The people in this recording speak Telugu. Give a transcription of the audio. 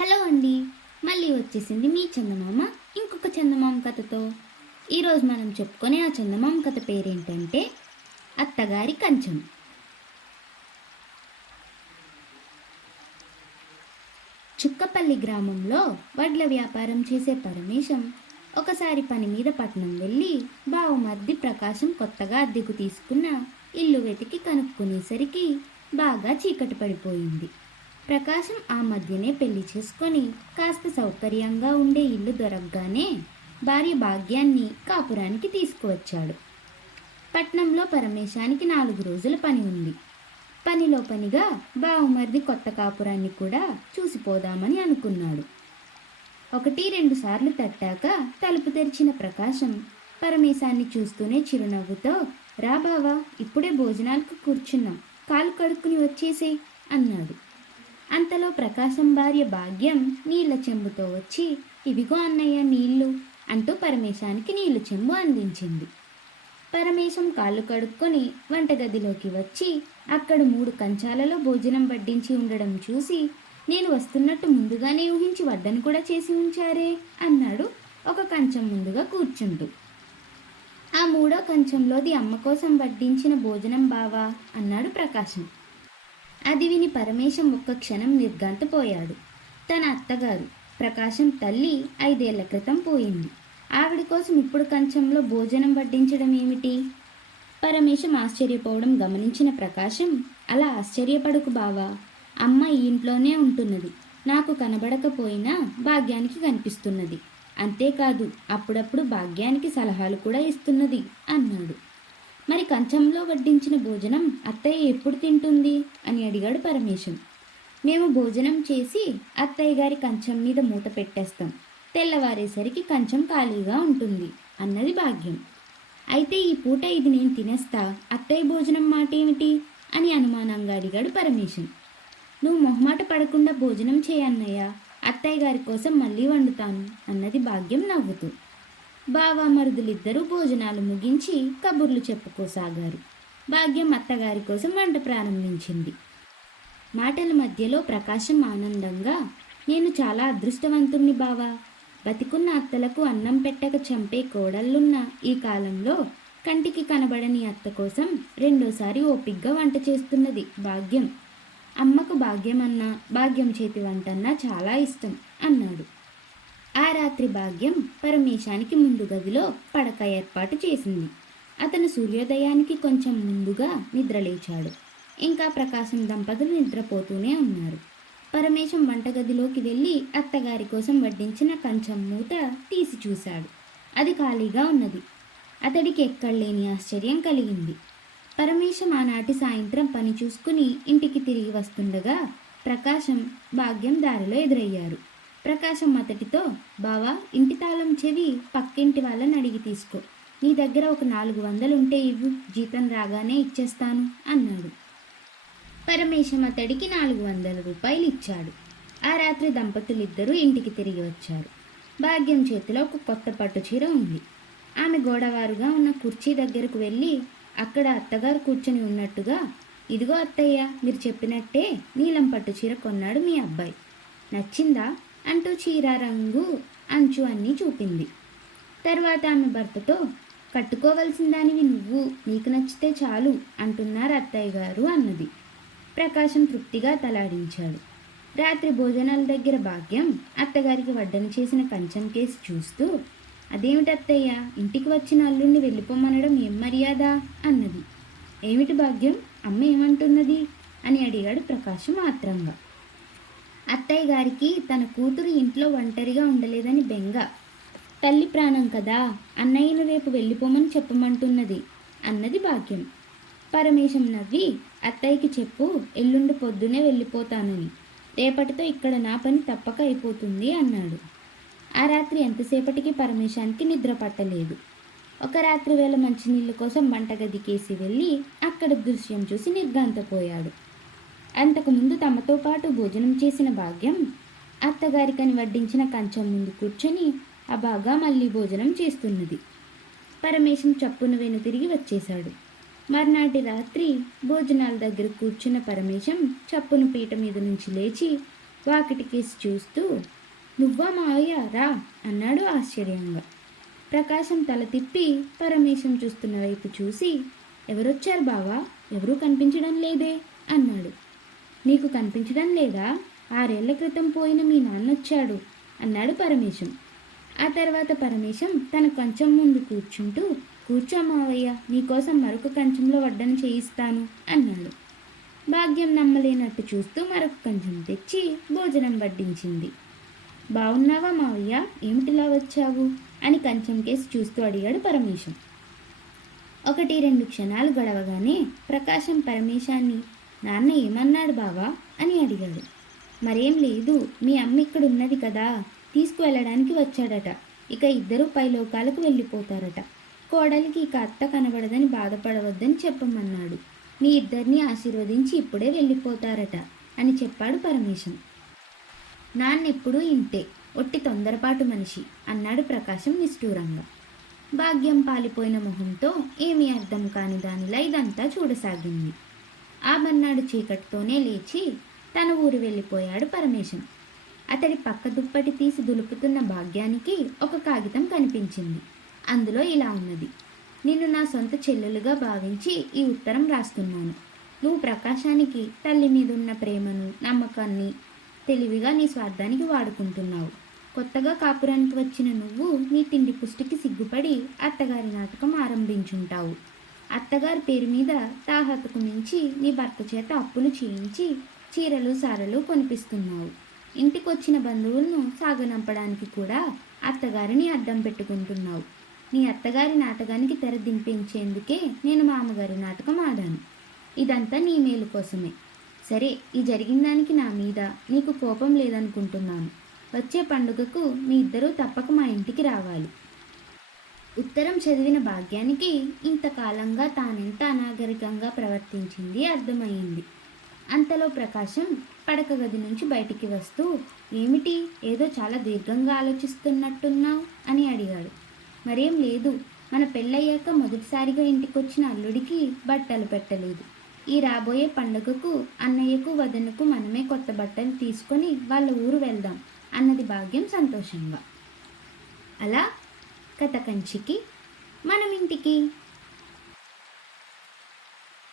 హలో అండి. మళ్ళీ వచ్చేసింది మీ చందమామ ఇంకొక చందమామ కథతో. ఈరోజు మనం చెప్పుకునే ఆ చందమామ కథ పేరేంటంటే అత్తగారి కంచం. చుక్కపల్లి గ్రామంలో వడ్ల వ్యాపారం చేసే పరమేశం ఒకసారి పని మీద పట్నం వెళ్ళి బావమర్ది ప్రకాశం కొత్తగా అద్దెకు తీసుకున్న ఇల్లు వెతికి కనుక్కునేసరికి బాగా చీకటి పడిపోయింది. ప్రకాశం ఆ మధ్యనే పెళ్లి చేసుకొని కాస్త సౌకర్యంగా ఉండే ఇల్లు దొరకగానే భార్య భాగ్యాన్ని కాపురానికి తీసుకువచ్చాడు. పట్నంలో పరమేశానికి 4 రోజుల పని ఉంది. పనిలో పనిగా బావమరిది కొత్త కాపురాన్ని కూడా చూసిపోదామని అనుకున్నాడు. 1-2 సార్లు తట్టాక తలుపు తెరిచిన ప్రకాశం పరమేశాన్ని చూస్తూనే చిరునవ్వుతో, రా బావా, ఇప్పుడే భోజనాలకు కూర్చున్నాం, కాలు కడుక్కుని వచ్చేసే అన్నాడు. అంతలో ప్రకాశం భార్య భాగ్యం నీళ్ల చెంబుతో వచ్చి, ఇవిగో అన్నయ్య నీళ్లు అంటూ పరమేశానికి నీళ్లు చెంబు అందించింది. పరమేశం కాళ్ళు కడుక్కొని వంటగదిలోకి వచ్చి అక్కడ 3 కంచాలలో భోజనం వడ్డించి ఉండడం చూసి, నేను వస్తున్నట్టు ముందుగానే ఊహించి వడ్డను కూడా చేసి ఉంచారే అన్నాడు ఒక కంచం ముందుగా కూర్చుంటూ. ఆ 3వ కంచంలోది అమ్మ కోసం వడ్డించిన భోజనం బావా అన్నాడు ప్రకాశం. అది విని పరమేశం ఒక్క క్షణం నిర్ఘాంతపోయాడు. తన అత్తగారు ప్రకాశం తల్లి 5 ఏళ్ల క్రితం పోయింది. ఆవిడ కోసం ఇప్పుడు కంచంలో భోజనం వడ్డించడం ఏమిటి? పరమేశం ఆశ్చర్యపోవడం గమనించిన ప్రకాశం, అలా ఆశ్చర్యపడకు బావా, అమ్మ ఈ ఇంట్లోనే ఉంటున్నది, నాకు కనబడకపోయినా భాగ్యానికి కనిపిస్తున్నది, అంతేకాదు అప్పుడప్పుడు భాగ్యానికి సలహాలు కూడా ఇస్తున్నది అన్నాడు. మరి కంచంలో వడ్డించిన భోజనం అత్తయ్య ఎప్పుడు తింటుంది అని అడిగాడు పరమేశం. మేము భోజనం చేసి అత్తయ్య గారి కంచం మీద మూత పెట్టేస్తాం, తెల్లవారేసరికి కంచం ఖాళీగా ఉంటుంది అన్నది భాగ్యం. అయితే ఈ పూట ఇది నేను తినేస్తా, అత్తయ్య భోజనం మాట ఏమిటి అని అనుమానంగా అడిగాడు పరమేశం. నువ్వు మొహమాట పడకుండా భోజనం చేయన్నయ్య, అత్తయ్య గారి కోసం మళ్ళీ వండుతాను అన్నది భాగ్యం నవ్వుతూ. బావామరుదులిద్దరూ భోజనాలు ముగించి కబుర్లు చెప్పుకోసాగారు. భాగ్యం అత్తగారి కోసం వంట ప్రారంభించింది. మాటల మధ్యలో ప్రకాశం ఆనందంగా, నేను చాలా అదృష్టవంతుణ్ణి బావా, బతికున్న అత్తలకు అన్నం పెట్టక చంపే కోడళ్ళున్న ఈ కాలంలో కంటికి కనబడని అత్త కోసం రెండోసారి ఓపిగ్గా వంట చేస్తున్నది భాగ్యం. అమ్మకు భాగ్యమన్నా భాగ్యం చేతి వంటన్నా చాలా ఇష్టం అన్నాడు. ఆ రాత్రి భాగ్యం పరమేశానికి ముందు గదిలో పడక ఏర్పాటు చేసింది. అతను సూర్యోదయానికి కొంచెం ముందుగా నిద్రలేచాడు. ఇంకా ప్రకాశం దంపతులు నిద్రపోతూనే ఉన్నారు. పరమేశం వంటగదిలోకి వెళ్ళి అత్తగారి కోసం వడ్డించిన కంచం మూత తీసి చూశాడు. అది ఖాళీగా ఉన్నది. అతడికి ఎక్కడలేని ఆశ్చర్యం కలిగింది. పరమేశం ఆనాటి సాయంత్రం పని చూసుకుని ఇంటికి తిరిగి వస్తుండగా ప్రకాశం భాగ్యం దారిలో ఎదురయ్యారు. ప్రకాశం అతడితో, బావా, ఇంటి తాళం చెవి పక్కింటి వాళ్ళని అడిగి తీసుకో, నీ దగ్గర ఒక 400 ఉంటే ఇవ్వు, జీతం రాగానే ఇచ్చేస్తాను అన్నాడు. పరమేశం అతడికి 400 రూపాయలు ఇచ్చాడు. ఆ రాత్రి దంపతులిద్దరూ ఇంటికి తిరిగి వచ్చారు. భాగ్యం చేతిలో ఒక కొత్త పట్టు చీర ఉంది. ఆమె గోడవారుగా ఉన్న కుర్చీ దగ్గరకు వెళ్ళి అక్కడ అత్తగారు కూర్చొని ఉన్నట్టుగా, ఇదిగో అత్తయ్య, మీరు చెప్పినట్టే నీలం పట్టు చీర కొన్నాడు మీ అబ్బాయి, నచ్చిందా అంటూ చీర రంగు అంచు అన్నీ చూపింది. తర్వాత ఆమె భర్తతో, కట్టుకోవలసిన దానివి నువ్వు, నీకు నచ్చితే చాలు అంటున్నారు అత్తయ్య గారు అన్నది. ప్రకాశం తృప్తిగా తలాడించాడు. రాత్రి భోజనాల దగ్గర భాగ్యం అత్తగారికి వడ్డన చేసిన కంచం కేసి చూస్తూ, అదేమిటి అత్తయ్య, ఇంటికి వచ్చిన అల్లుడిని వెళ్ళిపోమనడం ఏం మర్యాద అన్నది. ఏమిటి భాగ్యం, అమ్మ ఏమంటున్నది అని అడిగాడు ప్రకాశం ఆత్రంగా. అత్తయ్య గారికి తన కూతురు ఇంట్లో ఒంటరిగా ఉండలేదని బెంగ, తల్లి ప్రాణం కదా, అన్నయ్యను రేపు వెళ్ళిపోమని చెప్పమంటున్నది అన్నది భాగ్యం. పరమేశం నవ్వి, అత్తయ్యకి చెప్పు, ఎల్లుండి పొద్దునే వెళ్ళిపోతానని, రేపటితో ఇక్కడ నా పని తప్పక అయిపోతుంది అన్నాడు. ఆ రాత్రి ఎంతసేపటికి పరమేశానికి నిద్ర పట్టలేదు. ఒక రాత్రి వేళ మంచినీళ్ళ కోసం వంటగదికేసి వెళ్ళి అక్కడ దృశ్యం చూసి నిర్ఘాంతపోయాడు. అంతకుముందు తమతో పాటు భోజనం చేసిన భాగ్యం అత్తగారికని వడ్డించిన కంచం ముందు కూర్చొని బాగా మళ్ళీ భోజనం చేస్తున్నది. పరమేశం చప్పున వెనుతిరిగి వచ్చేశాడు. మర్నాటి రాత్రి భోజనాల దగ్గర కూర్చున్న పరమేశం చప్పున పీట మీద నుంచి లేచి వాకిటికేసి చూస్తూ, నువ్వా మావయ్య రా అన్నాడు ఆశ్చర్యంగా. ప్రకాశం తల తిప్పి పరమేశం చూస్తున్న వైపు చూసి, ఎవరొచ్చారు బావా, ఎవరూ కనిపించడం లేదే అన్నాడు. నీకు కనిపించడం లేదా? 6 ఏళ్ల క్రితం పోయిన మీ నాన్నొచ్చాడు అన్నాడు పరమేశం. ఆ తర్వాత పరమేశం తన కంచం ముందు కూర్చుంటూ, కూర్చో మావయ్య, నీకోసం మరొక కంచంలో వడ్డన చేయిస్తాను అన్నాడు. భాగ్యం నమ్మలేనట్టు చూస్తూ మరొక కంచం తెచ్చి భోజనం వడ్డించింది. బావున్నావా మావయ్య, ఏమిటిలా వచ్చావు అని కంచం కేసి చూస్తూ అడిగాడు పరమేశం. 1-2 క్షణాలు గడవగానే ప్రకాశం పరమేశాన్ని, నాన్న ఏమన్నాడు బావా అని అడిగాడు. మరేం లేదు, మీ అమ్మ ఇక్కడ ఉన్నది కదా, తీసుకువెళ్ళడానికి వచ్చాడట. ఇక ఇద్దరూ పైలోకాలకు వెళ్ళిపోతారట. కోడలికి ఇక అత్త కనబడదని బాధపడవద్దని చెప్పమన్నాడు. మీ ఇద్దరిని ఆశీర్వదించి ఇప్పుడే వెళ్ళిపోతారట అని చెప్పాడు పరమేశం. నాన్నెప్పుడూ ఇంతే, ఒట్టి తొందరపాటు మనిషి అన్నాడు ప్రకాశం నిష్ఠూరంగా. భాగ్యం పాలిపోయిన మొహంతో ఏమీ అర్థం కాని దానిలా ఇదంతా చూడసాగింది. ఆ మర్నాడు చీకటితోనే లేచి తన ఊరు వెళ్ళిపోయాడు పరమేశం. అతడి పక్క దుప్పటి తీసి దులుపుతున్న భాగ్యానికి ఒక కాగితం కనిపించింది. అందులో ఇలా ఉన్నది: నిన్ను నా సొంత చెల్లెలుగా భావించి ఈ ఉత్తరం రాస్తున్నాను. నువ్వు ప్రకాశానికి తల్లి మీదున్న ప్రేమను, నమ్మకాన్ని తెలివిగా నీ స్వార్థానికి వాడుకుంటున్నావు. కొత్తగా కాపురానికి వచ్చిన నువ్వు నీ తిండి పుష్టికి సిగ్గుపడి అత్తగారి నాటకం ఆరంభించుంటావు. అత్తగారి పేరు మీద తాహతకు మించి నీ భర్త చేత అప్పులు చేయించి చీరలు సారలు కొనిపిస్తున్నావు. ఇంటికొచ్చిన బంధువులను సాగనంపడానికి కూడా అత్తగారిని అడ్డం పెట్టుకుంటున్నావు. నీ అత్తగారి నాటకానికి తెర దింపించేందుకే నేను మామగారి నాటకం ఆడాను. ఇదంతా నీ మేలు కోసమే. సరే, ఈ జరిగిన దానికి నా మీద నీకు కోపం లేదనుకుంటున్నాను. వచ్చే పండుగకు మీ ఇద్దరూ తప్పక మా ఇంటికి రావాలి. ఉత్తరం చదివిన భాగ్యానికి ఇంతకాలంగా తానెంత అనాగరికంగా ప్రవర్తించింది అర్థమయ్యింది. అంతలో ప్రకాశం పడక గది నుంచి బయటికి వస్తూ, ఏమిటి, ఏదో చాలా దీర్ఘంగా ఆలోచిస్తున్నట్టున్నావు అని అడిగాడు. మరేం లేదు, మన పెళ్ళయ్యాక మొదటిసారిగా ఇంటికొచ్చిన అల్లుడికి బట్టలు పెట్టలేదు. ఈ రాబోయే పండుగకు అన్నయ్యకు వదనకు మనమే కొత్త బట్టలు తీసుకొని వాళ్ళ ఊరు వెళ్దాం అన్నది భాగ్యం సంతోషంగా. అలా కథ కంచికి మనం ఇంటికి.